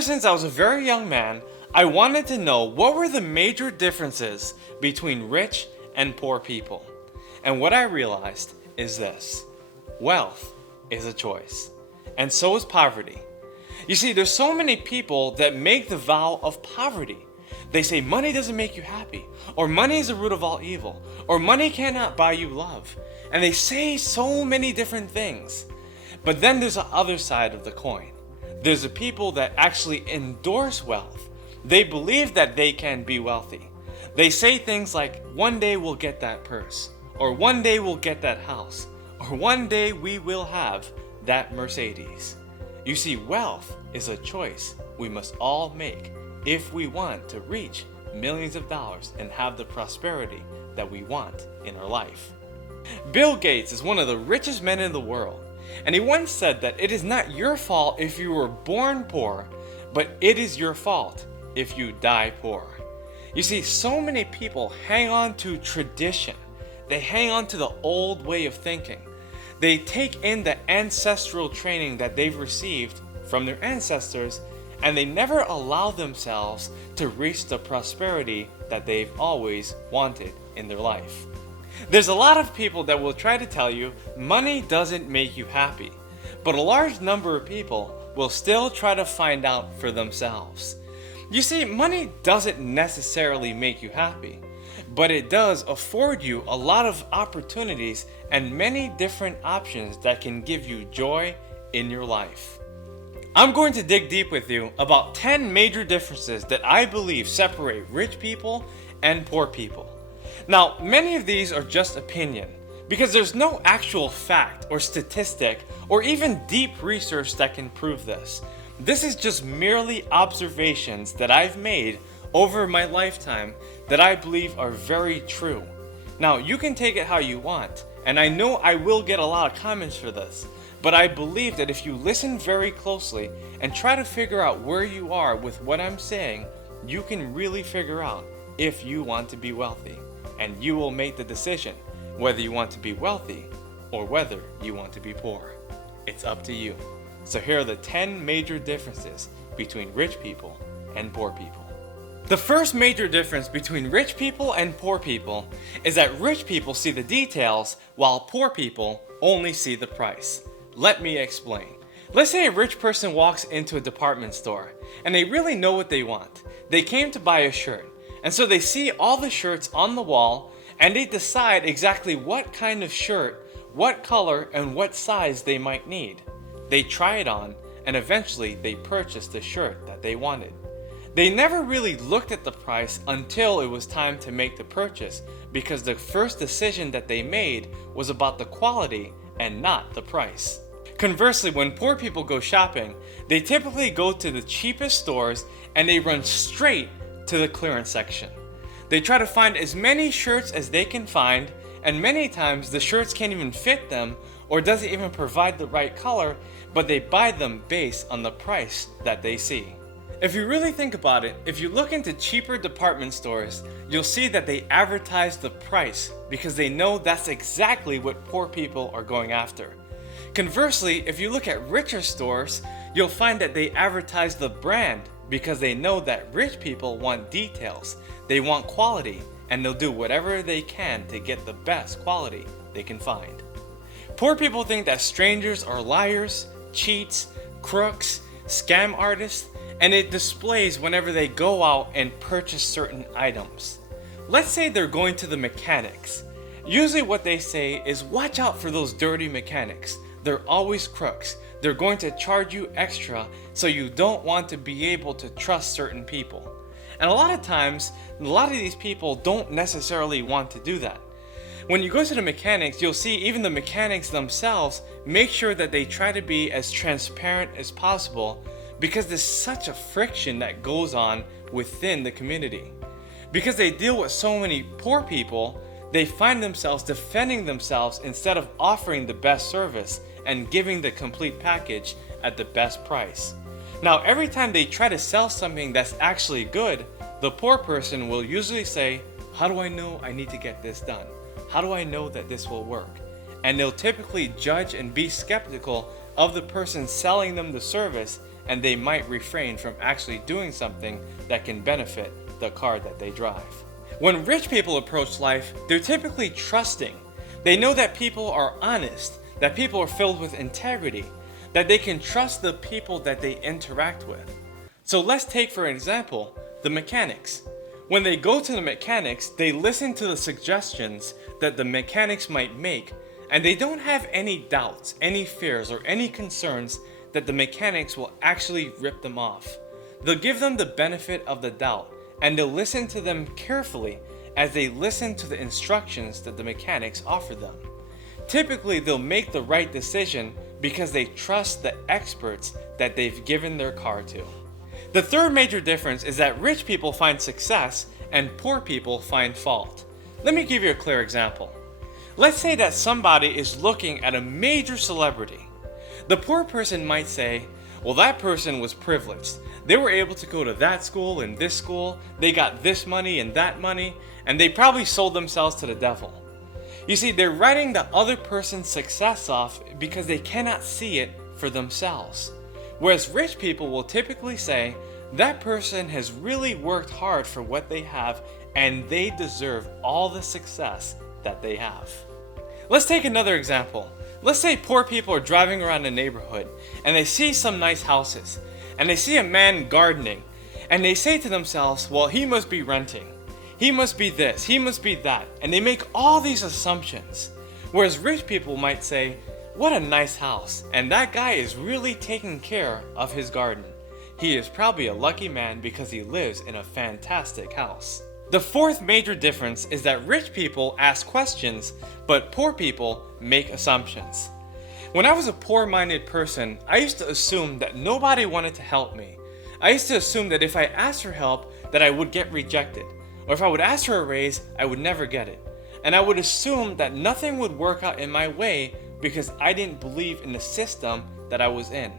Ever since I was a very young man, I wanted to know what were the major differences between rich and poor people. And what I realized is this: wealth is a choice, and so is poverty. You see, there's so many people that make the vow of poverty. They say money doesn't make you happy, or money is the root of all evil, or money cannot buy you love. And they say so many different things. But then there's the other side of the coin. There's the people that actually endorse wealth. They believe that they can be wealthy. They say things like, one day we'll get that purse, or one day we'll get that house, or one day we will have that Mercedes. You see, wealth is a choice we must all make if we want to reach millions of dollars and have the prosperity that we want in our life. Bill Gates is one of the richest men in the world, and he once said that it is not your fault if you were born poor, but it is your fault if you die poor. You see, so many people hang on to tradition. They hang on to the old way of thinking. They take in the ancestral training that they've received from their ancestors, and they never allow themselves to reach the prosperity that they've always wanted in their life. There's a lot of people that will try to tell you money doesn't make you happy, but a large number of people will still try to find out for themselves. You see, money doesn't necessarily make you happy, but it does afford you a lot of opportunities and many different options that can give you joy in your life. I'm going to dig deep with you about 10 major differences that I believe separate rich people and poor people. Now, many of these are just opinion, because there's no actual fact or statistic or even deep research that can prove this. This is just merely observations that I've made over my lifetime that I believe are very true. Now, you can take it how you want, and I know I will get a lot of comments for this, but I believe that if you listen very closely and try to figure out where you are with what I'm saying, you can really figure out if you want to be wealthy. And you will make the decision whether you want to be wealthy or whether you want to be poor. It's up to you. So here are the 10 major differences between rich people and poor people. The first major difference between rich people and poor people is that rich people see the details while poor people only see the price. Let me explain. Let's say a rich person walks into a department store and they really know what they want. They came to buy a shirt. And so they see all the shirts on the wall and they decide exactly what kind of shirt, what color, and what size they might need. They try it on and eventually they purchase the shirt that they wanted. They never really looked at the price until it was time to make the purchase, because the first decision that they made was about the quality and not the price. Conversely, when poor people go shopping, they typically go to the cheapest stores and they run straight to the clearance section. They try to find as many shirts as they can find, and many times the shirts can't even fit them or doesn't even provide the right color, but they buy them based on the price that they see. If you really think about it, if you look into cheaper department stores, you'll see that they advertise the price because they know that's exactly what poor people are going after. Conversely, if you look at richer stores, you'll find that they advertise the brand because they know that rich people want details, they want quality, and they'll do whatever they can to get the best quality they can find. Poor people think that strangers are liars, cheats, crooks, scam artists, and it displays whenever they go out and purchase certain items. Let's say they're going to the mechanics. Usually what they say is, watch out for those dirty mechanics. They're always crooks. They're going to charge you extra, so you don't want to be able to trust certain people. And a lot of times, a lot of these people don't necessarily want to do that. When you go to the mechanics, you'll see even the mechanics themselves make sure that they try to be as transparent as possible, because there's such a friction that goes on within the community. Because they deal with so many poor people, they find themselves defending themselves instead of offering the best service and giving the complete package at the best price. Now, every time they try to sell something that's actually good, the poor person will usually say, how do I know I need to get this done? How do I know that this will work? And they'll typically judge and be skeptical of the person selling them the service and they might refrain from actually doing something that can benefit the car that they drive. When rich people approach life, they're typically trusting. They know that people are honest, that people are filled with integrity, that they can trust the people that they interact with. So let's take for example, the mechanics. When they go to the mechanics, they listen to the suggestions that the mechanics might make, and they don't have any doubts, any fears, or any concerns that the mechanics will actually rip them off. They'll give them the benefit of the doubt, and they'll listen to them carefully as they listen to the instructions that the mechanics offer them. Typically, they'll make the right decision because they trust the experts that they've given their car to. The third major difference is that rich people find success and poor people find fault. Let me give you a clear example. Let's say that somebody is looking at a major celebrity. The poor person might say, well, that person was privileged. They were able to go to that school and this school, they got this money and that money, and they probably sold themselves to the devil. You see, they're writing the other person's success off because they cannot see it for themselves. Whereas rich people will typically say, that person has really worked hard for what they have and they deserve all the success that they have. Let's take another example. Let's say poor people are driving around the neighborhood and they see some nice houses and they see a man gardening and they say to themselves, well, he must be renting. He must be this, he must be that. And they make all these assumptions. Whereas rich people might say, what a nice house, and that guy is really taking care of his garden. He is probably a lucky man because he lives in a fantastic house. The fourth major difference is that rich people ask questions, but poor people make assumptions. When I was a poor-minded person, I used to assume that nobody wanted to help me. I used to assume that if I asked for help, that I would get rejected. Or if I would ask for a raise, I would never get it. And I would assume that nothing would work out in my way because I didn't believe in the system that I was in.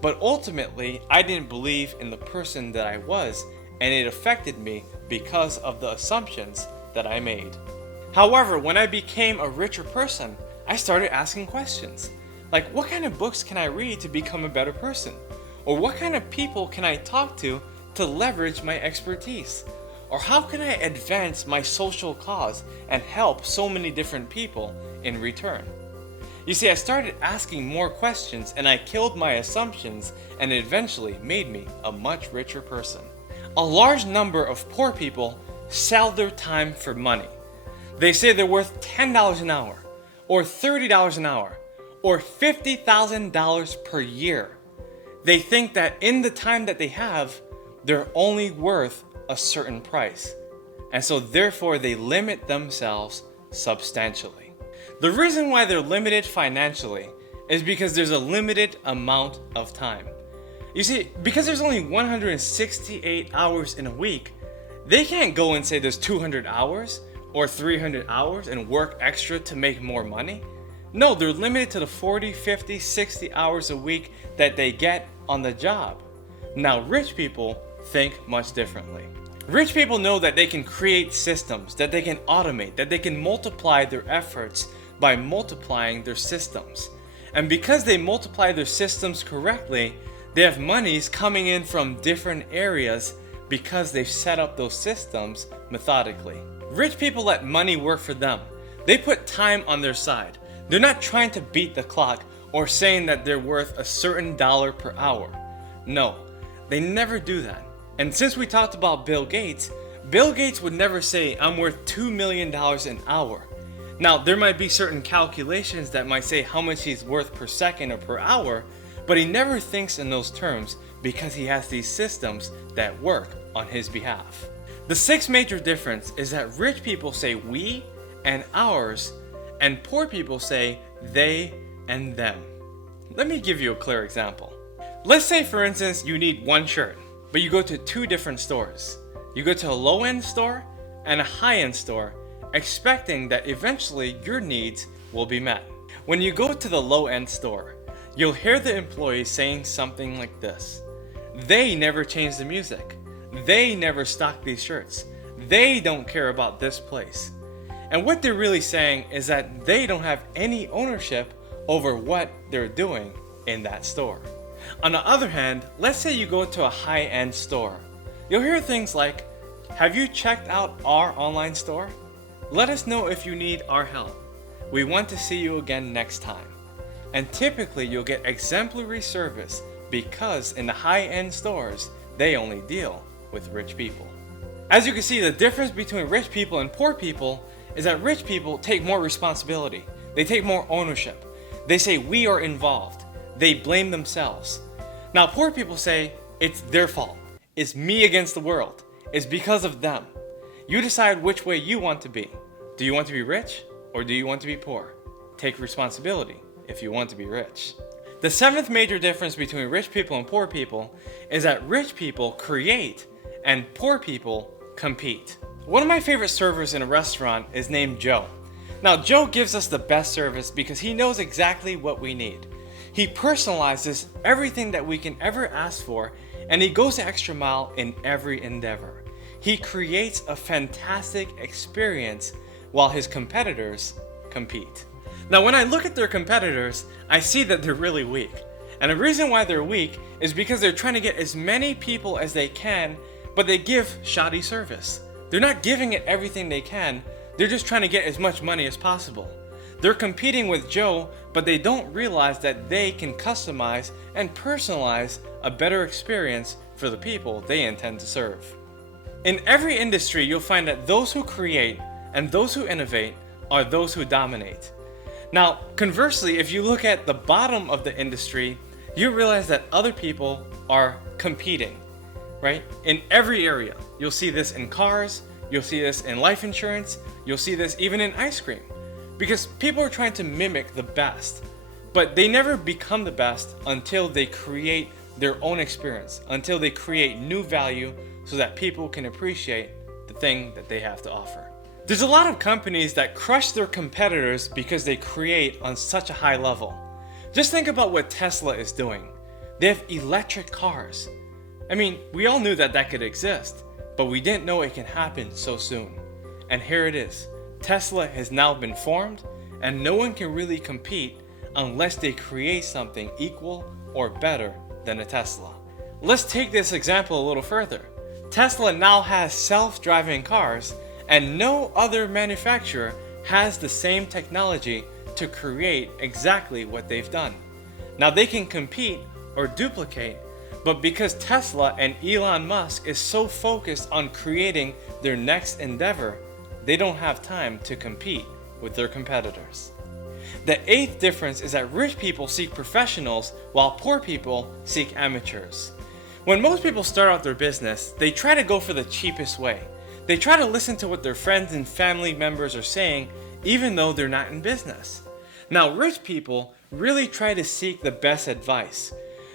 But ultimately, I didn't believe in the person that I was, and it affected me because of the assumptions that I made. However, when I became a richer person, I started asking questions. Like, what kind of books can I read to become a better person? Or what kind of people can I talk to leverage my expertise? Or how can I advance my social cause and help so many different people in return? You see, I started asking more questions and I killed my assumptions, and it eventually made me a much richer person. A large number of poor people sell their time for money. They say they're worth $10 an hour, or $30 an hour, or $50,000 per year. They think that in the time that they have, they're only worth a certain price, and so therefore they limit themselves substantially. The reason why they're limited financially is because there's a limited amount of time. You see, because there's only 168 hours in a week, they can't go and say there's 200 hours or 300 hours and work extra to make more money. No, they're limited to the 40, 50, 60 hours a week that they get on the job. Now, rich people think much differently. Rich people know that they can create systems, that they can automate, that they can multiply their efforts by multiplying their systems. And because they multiply their systems correctly, they have monies coming in from different areas because they've set up those systems methodically. Rich people let money work for them. They put time on their side. They're not trying to beat the clock or saying that they're worth a certain dollar per hour. No, they never do that. And since we talked about Bill Gates would never say, I'm worth $2 million an hour. Now, there might be certain calculations that might say how much he's worth per second or per hour, but he never thinks in those terms because he has these systems that work on his behalf. The sixth major difference is that rich people say we and ours, and poor people say they and them. Let me give you a clear example. Let's say, for instance, you need one shirt, but you go to two different stores. You go to a low-end store and a high-end store, expecting that eventually your needs will be met. When you go to the low-end store, you'll hear the employees saying something like this: they never change the music. They never stock these shirts. They don't care about this place. And what they're really saying is that they don't have any ownership over what they're doing in that store. On the other hand, let's say you go to a high-end store. You'll hear things like, "Have you checked out our online store? Let us know if you need our help. We want to see you again next time." And typically you'll get exemplary service because in the high-end stores, they only deal with rich people. As you can see, the difference between rich people and poor people is that rich people take more responsibility. They take more ownership. They say we are involved. They blame themselves. Now poor people say it's their fault. It's me against the world. It's because of them. You decide which way you want to be. Do you want to be rich or do you want to be poor? Take responsibility if you want to be rich. The seventh major difference between rich people and poor people is that rich people create and poor people compete. One of my favorite servers in a restaurant is named Joe. Now Joe gives us the best service because he knows exactly what we need. He personalizes everything that we can ever ask for, and he goes the extra mile in every endeavor. He creates a fantastic experience while his competitors compete. Now when I look at their competitors, I see that they're really weak. And the reason why they're weak is because they're trying to get as many people as they can, but they give shoddy service. They're not giving it everything they can, they're just trying to get as much money as possible. They're competing with Joe, but they don't realize that they can customize and personalize a better experience for the people they intend to serve. In every industry, you'll find that those who create and those who innovate are those who dominate. Now, conversely, if you look at the bottom of the industry, you realize that other people are competing, right? In every area. You'll see this in cars, you'll see this in life insurance, you'll see this even in ice cream. Because people are trying to mimic the best, but they never become the best until they create their own experience, until they create new value so that people can appreciate the thing that they have to offer. There's a lot of companies that crush their competitors because they create on such a high level. Just think about what Tesla is doing. They have electric cars. I mean, we all knew that that could exist, but we didn't know it can happen so soon. And here it is. Tesla has now been formed, and no one can really compete unless they create something equal or better than a Tesla. Let's take this example a little further. Tesla now has self-driving cars, and no other manufacturer has the same technology to create exactly what they've done. Now they can compete or duplicate, but because Tesla and Elon Musk is so focused on creating their next endeavor, they don't have time to compete with their competitors. The eighth difference is that rich people seek professionals while poor people seek amateurs. When most people start out their business, they try to go for the cheapest way. They try to listen to what their friends and family members are saying, even though they're not in business. Now, rich people really try to seek the best advice.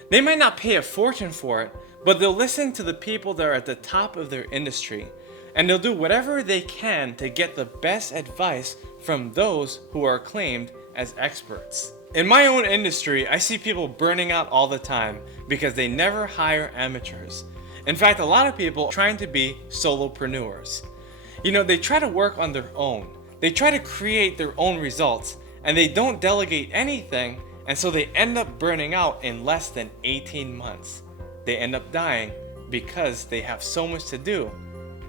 They might not pay a fortune for it, but they'll listen to the people that are at the top of their industry, and they'll do whatever they can to get the best advice from those who are acclaimed as experts. In my own industry, I see people burning out all the time because they never hire amateurs. In fact, a lot of people are trying to be solopreneurs. They try to work on their own. They try to create their own results, and they don't delegate anything, and so they end up burning out in less than 18 months. They end up dying because they have so much to do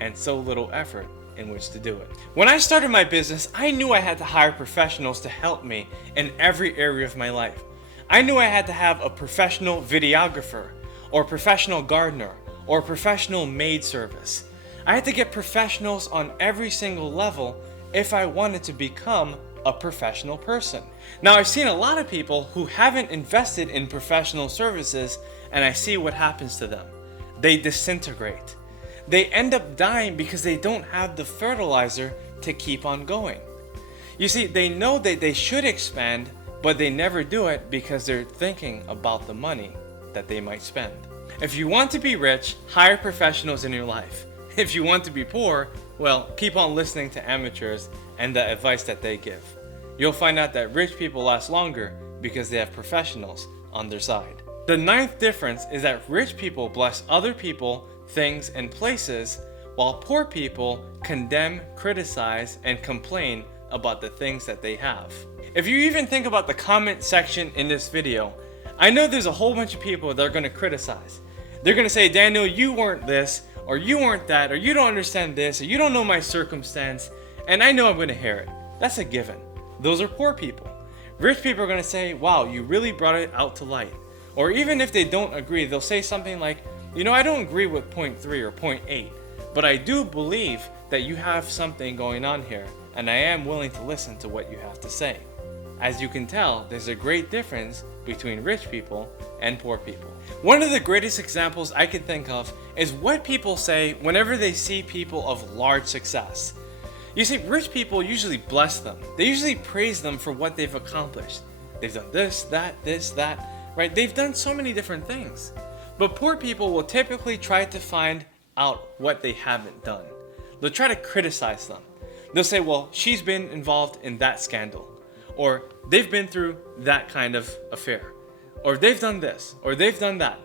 and so little effort in which to do it. When I started my business, I knew I had to hire professionals to help me in every area of my life. I knew I had to have a professional videographer, or a professional gardener, or a professional maid service. I had to get professionals on every single level if I wanted to become a professional person. Now, I've seen a lot of people who haven't invested in professional services, and I see what happens to them. They disintegrate. They end up dying because they don't have the fertilizer to keep on going. You see, they know that they should expand, but they never do it because they're thinking about the money that they might spend. If you want to be rich, hire professionals in your life. If you want to be poor, well, keep on listening to amateurs and the advice that they give. You'll find out that rich people last longer because they have professionals on their side. The ninth difference is that rich people bless other people, things, and places, while poor people condemn, criticize, and complain about the things that they have. If you even think about the comment section in this video, I know there's a whole bunch of people that are going to criticize. They're going to say, Daniel, you weren't this, or you weren't that, or you don't understand this, or you don't know my circumstance, and I know I'm going to hear it. That's a given. Those are poor people. Rich people are going to say, wow, you really brought it out to light. Or even if they don't agree, they'll say something like, I don't agree with point 3 or point 8, but I do believe that you have something going on here, and I am willing to listen to what you have to say. As you can tell, there's a great difference between rich people and poor people. One of the greatest examples I can think of is what people say whenever they see people of large success. You see, rich people usually bless them. They usually praise them for what they've accomplished. They've done this, that, right? They've done so many different things. But poor people will typically try to find out what they haven't done. They'll try to criticize them. They'll say, well, she's been involved in that scandal, or they've been through that kind of affair, or they've done this, or they've done that.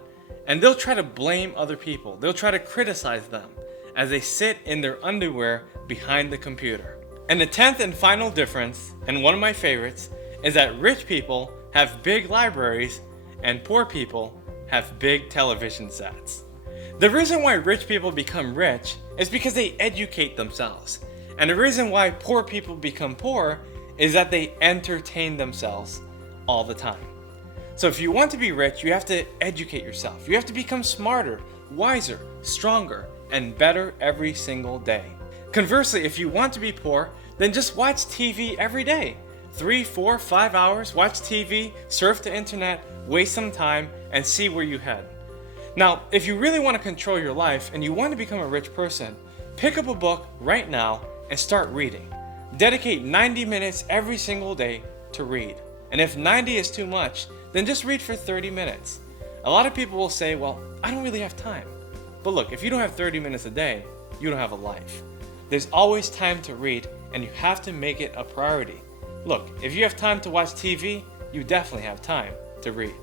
And they'll try to blame other people. They'll try to criticize them as they sit in their underwear behind the computer. And the 10th and final difference, and one of my favorites, is that rich people have big libraries and poor people have big television sets. The reason why rich people become rich is because they educate themselves. And the reason why poor people become poor is that they entertain themselves all the time. So if you want to be rich, you have to educate yourself. You have to become smarter, wiser, stronger, and better every single day. Conversely, if you want to be poor, then just watch TV every day. 3, 4, 5 hours, watch TV, surf the internet, waste some time, and see where you head. Now, if you really want to control your life and you want to become a rich person, pick up a book right now and start reading. Dedicate 90 minutes every single day to read. And if 90 is too much, then just read for 30 minutes. A lot of people will say, well, I don't really have time. But look, if you don't have 30 minutes a day, you don't have a life. There's always time to read, and you have to make it a priority. Look, if you have time to watch TV, you definitely have time to read.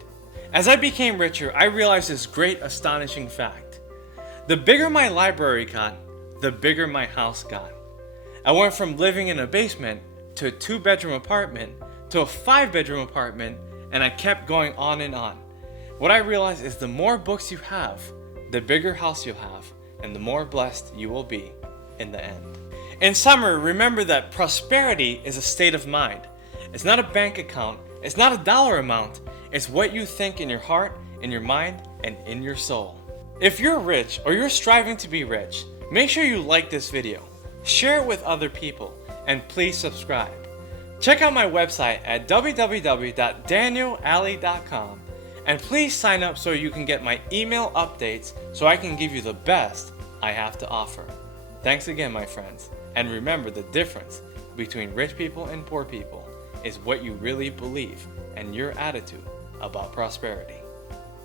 As I became richer, I realized this great, astonishing fact. The bigger my library got, the bigger my house got. I went from living in a basement to a 2-bedroom apartment to a 5-bedroom apartment, and I kept going on and on. What I realized is the more books you have, the bigger house you'll have, and the more blessed you will be in the end. In summary, remember that prosperity is a state of mind. It's not a bank account. It's not a dollar amount. It's what you think in your heart, in your mind, and in your soul. If you're rich or you're striving to be rich, make sure you like this video, share it with other people, and please subscribe. Check out my website at www.danielalley.com, and please sign up so you can get my email updates so I can give you the best I have to offer. Thanks again, my friends, and remember, the difference between rich people and poor people is what you really believe and your attitude about prosperity.